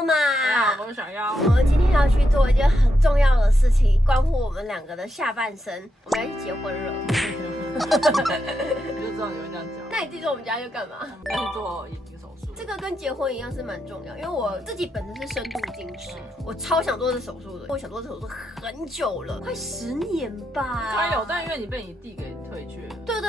要嘛？我不想要。我们今天要去做一件很重要的事情，关乎我们两个的下半生。我们要去结婚了。我就知道你会这样讲。那你自己说我们家要干嘛？要去做眼睛手术。这个跟结婚一样是蛮重要，因为我自己本身是深度近视，我超想做这手术的。我想做这手术很久了，快10年吧。他有，但因为你被你弟给退却了。对，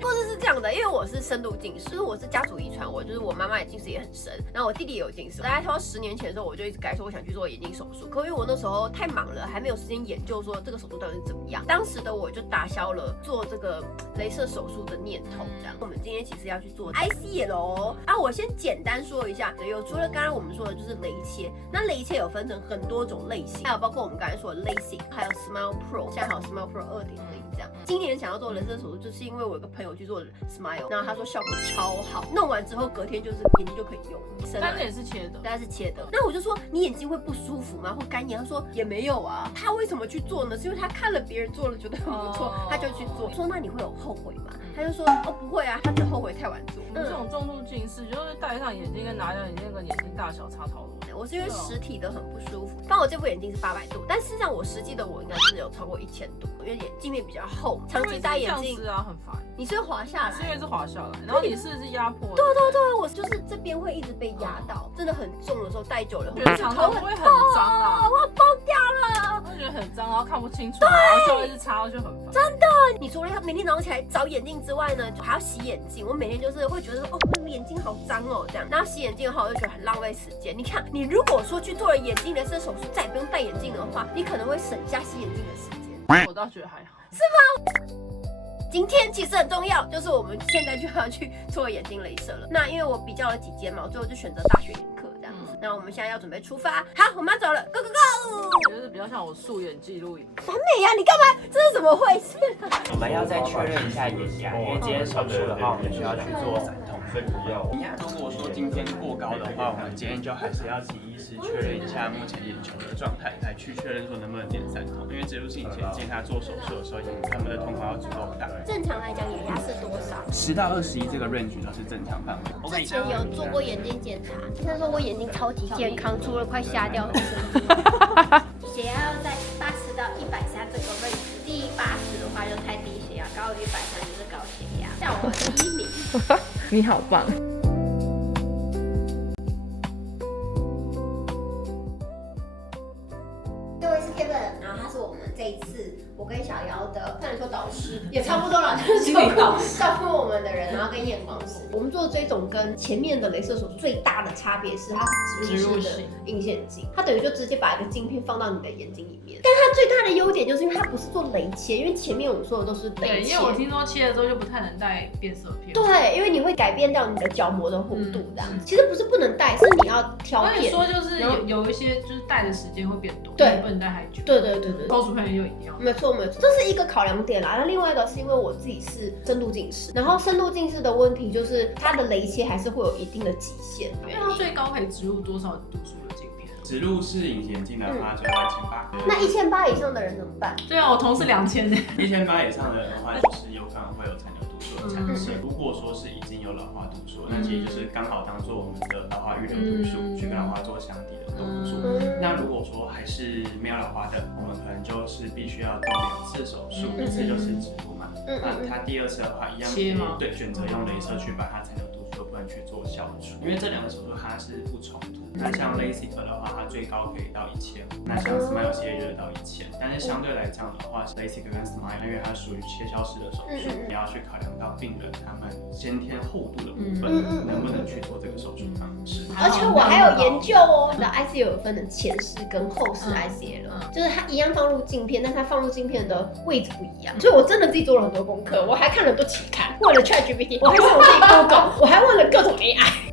故事是这样的，因为我是深度近视，就是我是家族遗传，就是我妈妈的近视也很深，然后我弟弟也有近视。大概差不多10年前的时候，我就一直改说我想去做眼睛手术，可因为我那时候太忙了，还没有时间研究说这个手术到底是怎么样。当时的我就打消了做这个雷射手术的念头。这样，我们今天其实要去做 ICL 啊。我先简单说一下，有除了刚刚我们说的就是雷切，那雷切有分成很多种类型，还有包括我们刚才说的 LASIK， 还有 Smile Pro， 现在还有 Smile Pro 2.0这样。今年想要做雷射手术，就是因为我有个朋友去做 Smile， 然后他说效果超好，弄完之后隔天就是眼睛就可以用。但是也是切的，但是切的。那我就说你眼睛会不舒服吗？或干眼？他说也没有啊。他为什么去做呢？是因为他看了别人做了觉得很不错，他就去做。说那你会有后悔吗？他就说哦不会啊，他只后悔太晚做。这种重度近视就是戴上眼镜跟拿掉眼镜跟眼睛大小差超多。我是因为实体的很不舒服，刚好这副眼镜是800度，但事实上我实际的我应该是有超过1000度，因为镜面比较厚，长期戴眼镜啊很烦。你是会滑下来，是因为是滑下来，然后你是压迫的。对，我就是这边会一直被压到，真的很重的时候戴久了，觉得常常会很脏啊，我要崩掉了，会觉得很脏，然后看不清楚，然后就一直擦，就很烦。真的，你除了要每天早上起来找眼镜之外呢，还要洗眼镜。我每天就是会觉得哦，那个眼睛好脏哦，这样。然后洗眼镜的话，我就觉得很浪费时间。你看，你如果说去做了眼睛雷射手术，再也不用戴眼镜的话，你可能会省下洗眼镜的时间。我倒觉得还好，是吗？今天其实很重要，就是我们现在就要去做眼睛雷射了。那因为我比较了几间嘛，我最后就选择大学眼科这样子。那我们现在要准备出发，好，我们要走了 ，Go Go Go！ 我觉得比较像我素颜记录影。完美呀，你干嘛？这是怎么回事？我们要再确认一下眼压，因为今天手术的话，我们需要去做散瞳。如果说今天过高的话，我们今天就还是要请医师确认一下目前眼球的状态，来去确认说能不能点散瞳。因为植入性眼镜他做手术的时候，他们的瞳孔要足够大。正常来讲，眼压是多少？10到21这个 range 都是正常范围。之前有做过眼睛检查，他说我眼睛超级健康，除了快瞎掉的声音。血压要在80到130这个位置，低于80的话就太低血压，高于130就是高血压。像我第1名。你好棒。这位是 Kevin， 然后他是我们这一次我跟小姚的，虽然说导师也差不多了，就是照顾我们的人，然后跟验光师。我们做的这种跟前面的雷射手术最大的差别是，它是植入式的硬线镜，它等于就直接把一个镜片放到你的眼睛里面。但它最大的优点就是因为它不是做雷切，因为前面我们说的都是雷切。因为我听说切了之后就不太能戴变色片。对，因为你会改变掉你的角膜的弧度，这样。其实不是不能戴，是你要挑片。所以说就是有一些就是戴的时间会变多，对，不能戴太久。对，高速片又一定要。没错，这是一个考量点啦。那另外一个是因为我自己是深度近视，然后深度近视的问题就是它的雷切还是会有一定的极限。因为它最高可以植入多少度数的镜片？植入式隐形眼镜的话就要1800。那1800以上的人怎么办？对啊，我同事2000呢。1800以上的人的话，就是有可能会有残留度数的产生。如果说是已经有老化度数，那其实就是刚好当做我们的老化预留度数去跟老化做相抵的度数。那如果说还是没有老化的，我们可能就是必须要动2次手术，一次就是植入嘛。那它第2次的话一样可以对选择用雷射去把它残留度数的部分去做消除，因为这2个手术它是不冲突。那像 LASIK 的话，它最高可以到1000，那像 Smile 系列就是到1000，但是相对来讲的话，LASIK 跟 Smile 因为它属于切削式的手术，你要去考量到病人他们先天厚度的部分能不能去做这个手术方式。而且我还有研究哦，你的 ICL 有分成前视跟后视 ICL，就是它一样放入镜片，但它放入镜片的位置不一样，所以我真的自己做了很多功课，我还看了很多期刊，问了 ChatGPT， 我还上我自己 Google， 我还问了各种 AI。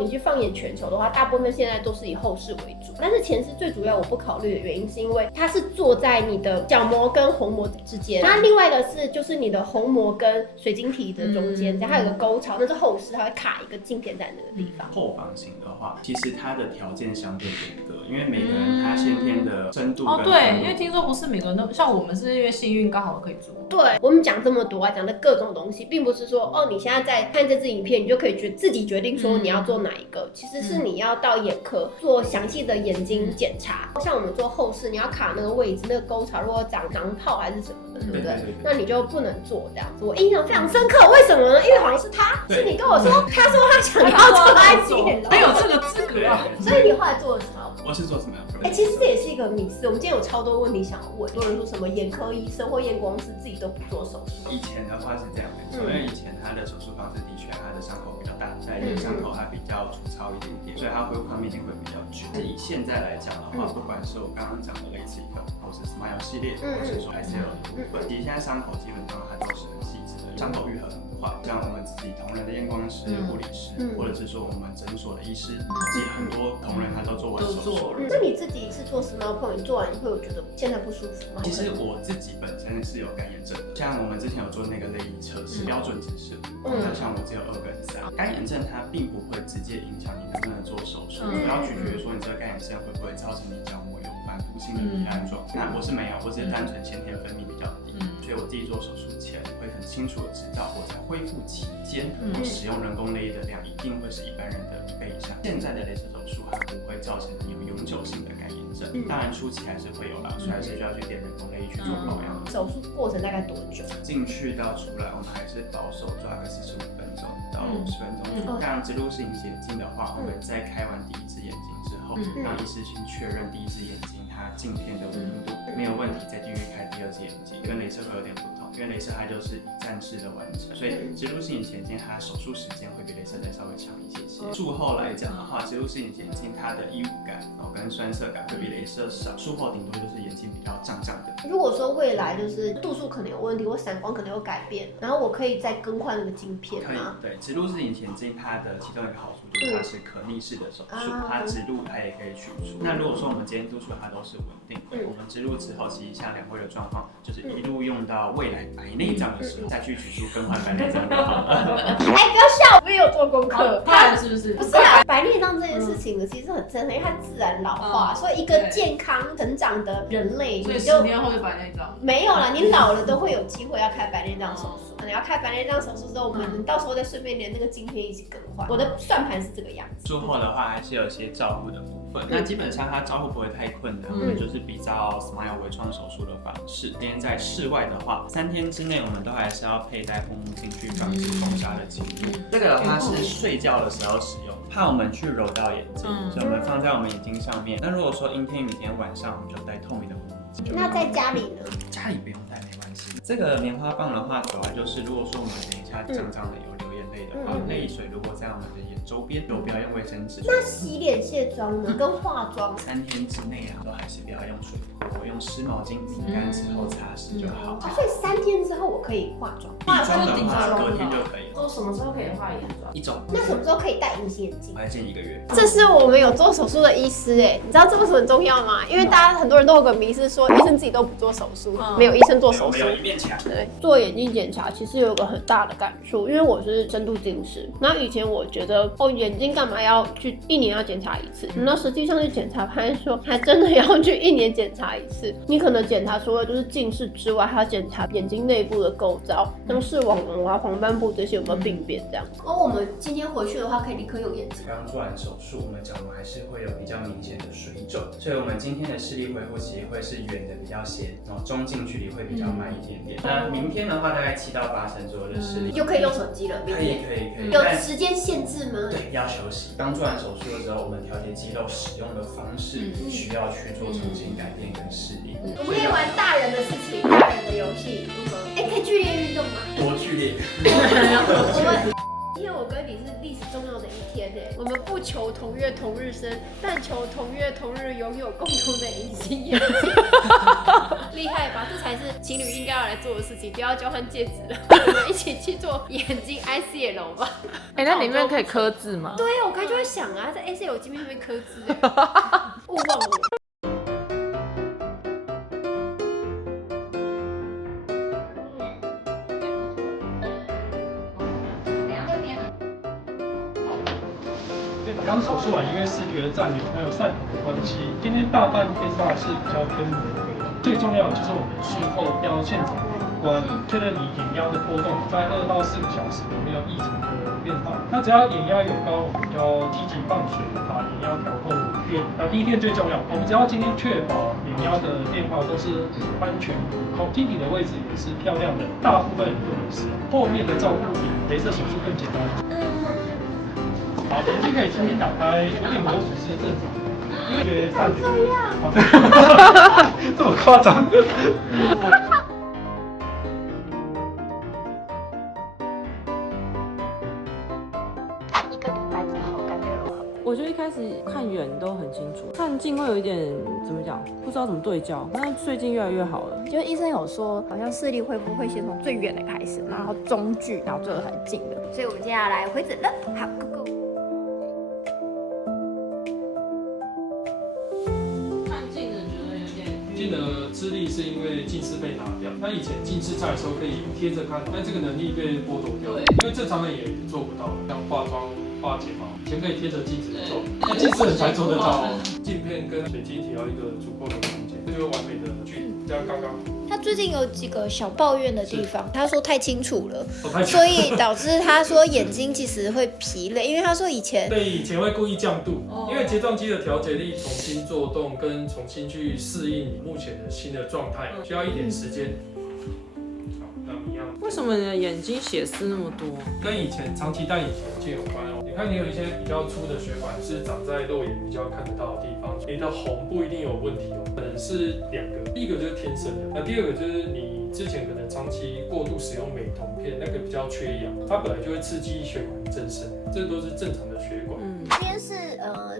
你去放眼全球的话，大部分现在都是以后视为主，但是前视最主要我不考虑的原因是因为它是坐在你的角膜跟虹膜之间，那另外的是就是你的虹膜跟水晶体的中间，它有个沟槽，那是后视，它会卡一个镜片在那个地方。后方型的话，其实它的条件相对严格，因为每个人他先天的深度对，因为听说不是每个人都像我们是因为幸运刚好可以做。对，我们讲这么多啊，讲的各种东西，并不是说哦你现在在看这支影片，你就可以自己决定说你要做哪一个，其实是你要到眼科做详细的眼睛检查。像我们做后视，你要卡那个位置，那个沟槽如果长囊泡还是什么的，对不对？那你就不能做这样子。我印象非常深刻，为什么呢？因为好像是是你跟我说，他说他想要做埃及眼容，没有这个资格啊。所以你后来做了什么？我是做什么样？其实这也是一个迷思。我们今天有超多问题想要问，很多人说什么眼科医生或验光师自己都不做手术。以前的话是这样没错，因为以前他的手术方式的确他的伤口比较大，再一个伤口它比较粗糙一点点，所以它恢复方面会比较久。以现在来讲的话，不管是我刚刚讲的类似一个，或是 Smile 系列，或是说 ICL 的部分，其实现在伤口基本上它都是很细致的，伤口愈合很快。像我们自己同仁的验光师、护理师，或者是说我们诊所的医师，其实很多同仁他都做完手术。那你自己是做 Smile Point 做完你会有觉得现在不舒服吗？其实我自己本身是有干眼症的，像我们之前有做那个泪液测试，标准值是5，那像我只有2跟3。干眼症它并不会直接影响你能不能做手术，主要取决于说你这个干眼症会不会造成你角膜有反复性的糜烂状。那我是没有，我只是单纯先天分泌比较低，所以我自己做手术前会很清楚的知道我在恢复期间我使用人工泪液的量一定会是一般人的1倍以上。现在的雷射手术它不会造成你有永久性的干眼症，当然初期还是会有啦，所以还是需要去点人工泪液去做保养。手术过程大概多久？进去到出来，我们还是保守抓个45分钟到50分钟。像植入式隐形眼镜的话，我们在开完第一只眼睛之后，让医师先确认第一只眼睛它镜片的稳定度没有问题，再继续开第2只眼睛，跟雷射会有点不同，因为雷射它就是一站式的完成，所以植入式隐形眼镜它手术时间会比雷射再稍微长一些些。术后来讲的话，植入式隐形眼镜它的异物感跟酸涩感会比雷射少，术后顶多就是眼睛比较胀胀的。如果说未来就是度数可能有问题，或闪光可能有改变，然后我可以再更换那个镜片吗？可以，对，植入式隐形眼镜它的其中一个好处就是它是可逆式的手术，它植入它也可以取出。那如果说我们今天度数它都是稳定的，我们植入之后，其实像2位的状况，就是一路用到未来白内障的时候再去取出更换白内障就好了。不要笑，我也有做功课。怕是不是？不是啊，白内障这件事情呢，其实很正常，因为它自然老化，所以一个健康成长的人类，所以10年后就白内障？没有啦，你老了都会有机会要开白内障手术。你要开白内障手术之后，我们到时候再顺便连那个镜片一起更换。我的算盘是这个样子。术后的话还是有一些照护的部分，那基本上它照护不会太困难，我们就是比照 Smile 微创手术的方式。今天在室外的话，3天之内我们都还是要佩戴护目镜去防止风沙的侵入。这个的话是睡觉的时候使用，怕我们去揉到眼睛，所以我们放在我们眼睛上面。那如果说阴天雨天晚上，我们就戴透明的护目镜。那在家里呢？家里不用戴没关系。这个棉花棒的话，主要就是如果说我们等一下胀胀的有流眼泪的话，泪水如果在我们的眼周边，就不要用卫生纸。那洗脸卸妆呢？跟化妆？3天之内啊，都还是不要用水泼，用湿毛巾拧干之后擦拭就好。所以3天之后我可以化妆。化妆的话，隔天就可以了。说什么时候可以化眼妆？1周。那什么时候可以戴隐形眼镜？我还建议1个月。这是我们有做手术的医师哎，你知道这为什么很重要吗？因为大家很多人都有个迷思，说医生自己都不做手术，没有医生做手术。没有一面墙。对，做眼睛检查其实有一个很大的感触，因为我是深度近视，然后以前我觉得眼睛干嘛要去1年要检查1次，那实际上去检查发现说还真的要去1年检查1次。你可能检查除了就是近视之外，还要检查眼睛内部的构造，像视网膜啊、黄斑部这些有没有病变这样。我们今天回去的话，可以立刻用眼镜。刚做完手术，我们角膜还是会有比较明显的水肿，所以我们今天的视力恢复期会是远的比较先，然后中近距离会比较慢一点点。那明天的话，大概7到8成左右的视力就可以用手机了。明天可以。有时间限制吗？对，要休息。刚做完手术的时候，我们调节肌肉使用的方式需要去做重新改变跟视力。我们可以玩大人的事情，大人的游戏，可以剧烈运动吗？多剧烈。因为我跟你是历史重要的一天哎，我们不求同月同日生，但求同月同日拥有共同的隐形眼镜。厉害吧？这才是情侣应该要来做的事情，不要交换戒指了，我们一起去做眼睛 ICL 吧。那里面可以刻字吗？对啊，我刚才就会想啊，在 ICL 镜片上面刻字，勿忘我。刚手术完，因为视觉的暂留还有散瞳的关系，今天大半天都还是比较偏模糊。最重要的就是我们术后要现场观，确认你眼压的波动在2到4个小时有没有异常的变大。那只要眼压有高，我们就要积极放水，把眼压调控稳定。那第一天最重要，我们只要今天确保眼压的变化都是安全可控，晶体的位置也是漂亮的，大部分人都没事。后面的照顾比雷射手术更简单。好，眼睛可以轻轻打开，有点模糊是正常的，因为觉得散点。好的，这么夸张？我觉得一开始看远都很清楚，看近会有一点怎么讲，不知道怎么对焦。但最近越来越好了。就医生有说，好像视力恢复会先从最远的开始，然后中距，然后最后很近的。所以我们接下来回诊了。好 ，Go Go。看近的觉得有点近的视力是因为近视被拿掉，那以前近视在的时候可以贴着看，但这个能力被剥夺掉了，因为正常人也做不到，像化妆、画睫毛，以前可以贴着镜子做，那近视人才做得到。镜片跟水晶体要一个足够的空间，这就是完美的距离，这样刚刚好。他最近有几个小抱怨的地方，他说太清楚了，太所以导致他说眼睛其实会疲累，因为他说以前会故意降度，因为睫状肌的调节力重新做动跟重新去适应你目前的新的状态，需要一点时间。好，那一样。为什么你的眼睛血丝那么多？跟以前长期戴隐形眼镜有关哦。你看，你有一些比较粗的血管是长在肉眼比较看得到的地方，你的红不一定有问题哦，可能是两个，第一个就是天生的，那第二个就是你之前可能长期过度使用美瞳片，那个比较缺氧，它本来就会刺激血管增生，这都是正常的血管。这边是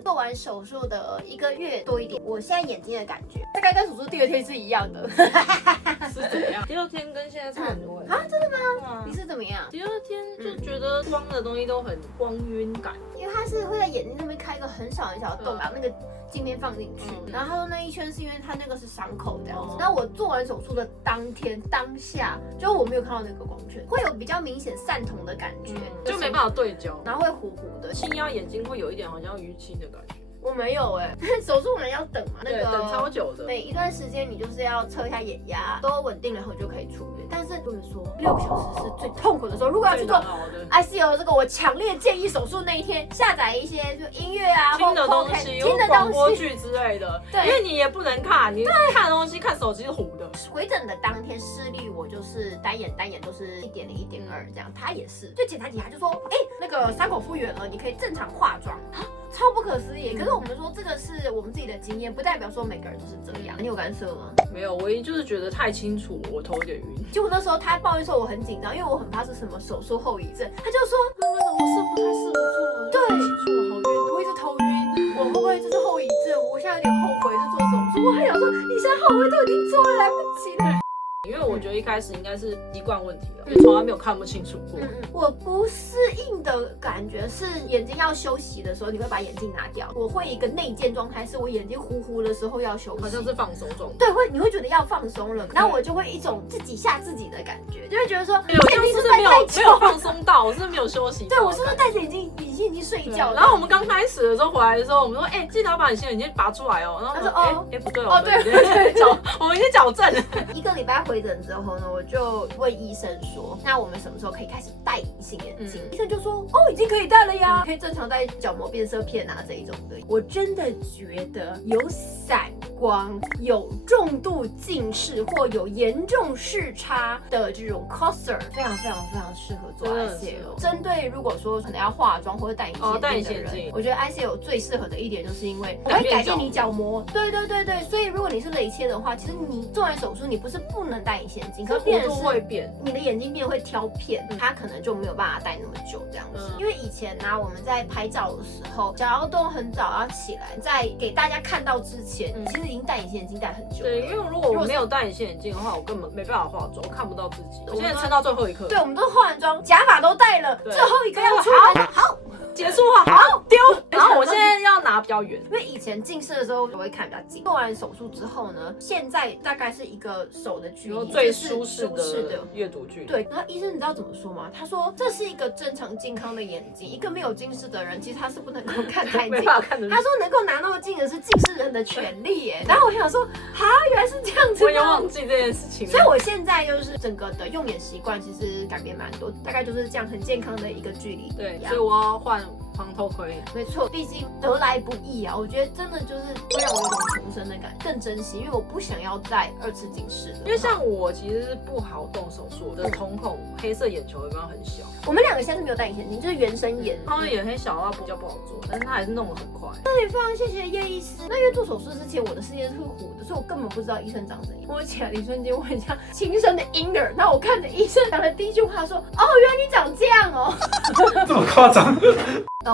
做完手术的1个月多一点，我现在眼睛的感觉大概跟手术第2天是一样的。是怎样？第2天跟现在差很多啊，真的吗？你是怎么样？第2天就觉得光的东西都很光晕感，因为它是会在眼睛那边开一个很小很小的洞，把那个镜片放进去，然后他说那一圈是因为他那个是伤口这样子。那我做完手术的当天当下，就我没有看到那个光圈，会有比较明显散瞳的感觉，就没办法对焦，然后会糊糊的，轻压眼睛会有一点好像淤青的感觉。我没有手术人要等嘛，那个等超久的，每一段时间你就是要测一下眼压，都稳定了后就可以出院。但是有人说6个小时是最痛苦的时候，如果要去做 ICU 这个，我强烈建议手术那一天下载一些就音乐啊、听的东西、广播剧之类的，对，因为你也不能看，你看的东西看手机是糊的。回诊的当天视力我就是单眼都是1.0、1.2这样，他也是，就检查就说，那个伤口复原了，你可以正常化妆。超不可思议，可是我们说这个是我们自己的经验，不代表说每个人都是这样。你有干涉吗？没有，唯一就是觉得太清楚，我头有点晕。结果那时候他抱怨说我很紧张，因为我很怕是什么手术后遗症。他就说那个我是不太适合做，对，清楚我好晕，我一直头晕，我会不会这是后遗症？我现在有点后悔是做手术。我还想说，你现在后悔都已经做了，来不及了。因为我觉得一开始应该是习惯问题了，因为从来没有看不清楚过。我不适应的感觉是眼睛要休息的时候，你会把眼镜拿掉。我会一个内建状态，是我眼睛糊糊的时候要休息，好像是放松状态。对，你会觉得要放松了，然后我就会一种自己吓自己的感觉，就会觉得说，我眼睛是不是没有放松到，我是没有休息。对，我是不是戴着眼镜已经睡觉了？然后我们刚开始的时候回来的时候，我们说，记得要把你眼镜拔出来哦。然后他说，不对哦，对，我们已经矫正了。1个礼拜回诊之后呢，我就问医生说，那我们什么时候可以开始戴隐形眼镜？医生就说，已经可以戴了呀，可以正常戴角膜变色片啊这一种的。我真的觉得有散光、有重度近视或有严重视差的这种 coser 非常适合做 ICL。针对如果说可能要化妆或者戴隐形眼镜的人，我觉得 ICL 最适合的一点就是因为我会改变你角膜。对，所以如果你是雷切的话，其实你做完手术你不是不能戴隐形眼镜，可是变成是会变，你的眼睛变会挑片，它可能就没有办法戴那么久这样子。因为以前呢，我们在拍照的时候，只要都很早要起来，在给大家看到之前，其实已经戴隐形眼镜戴很久了。对，因为如果我没有戴隐形眼镜的话，我根本没办法化妆，我看不到自己。我现在撑到最后一刻。对，我们都化完妆，假发都戴了，最后一个要出门，好。结束好丢，然后我现在要拿拉比较远。因为以前近视的时候我会看比较近，做完手术之后呢，现在大概是一个手的距离，然后最就是舒适的的。阅读距离。对，然后医生你知道怎么说吗？他说这是一个正常健康的眼睛，一个没有近视的人其实他是不能够看太没近。办法看得他说能够拿那么近的是近视人的权利耶。然后我想说，哈，原来是这样子我也吗？忘记这件事情了。所以我现在就是整个的用眼习惯其实改变蛮多，大概就是这样很健康的一个距离。对，所以我要换防偷窥。没错，毕竟得来不易啊，我觉得真的就是会让我有种重生的感觉，更珍惜，因为我不想要再2次近视了。因为像我其实是不好动手术，我的瞳孔黑色眼球一般很小，我们两个现在是没有戴隐形眼镜，就是原生眼。他们眼黑小的话比较不好做，但是他还是弄得很快。那也非常谢谢叶医师。那因为做手术之前我的视线是糊的，所以我根本不知道医生长怎样。我起来的一瞬间，我很像亲生的婴儿。然后我看着医生讲的第一句话说：“哦，原来你长这样哦。”这么夸张？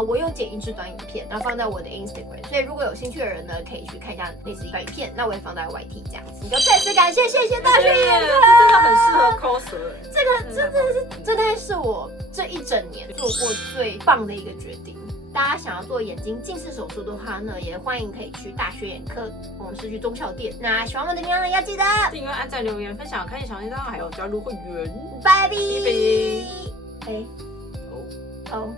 我有剪1支短影片，然后放在我的 Instagram， 所以如果有兴趣的人呢，可以去看一下那支短影片，那我也放在 YT 这样子。就再次感谢，谢谢大学眼科，真的很适合 coser。这个真的是，这大概是我这一整年做过最棒的一个决定。大家想要做眼睛近视手术的话呢，也欢迎可以去大学眼科，我们是去忠孝店。那喜欢我们的频道呢，要记得订阅、按赞、留言、分享、开启小铃铛，还有加入会员。拜拜。拜拜。哎，哦。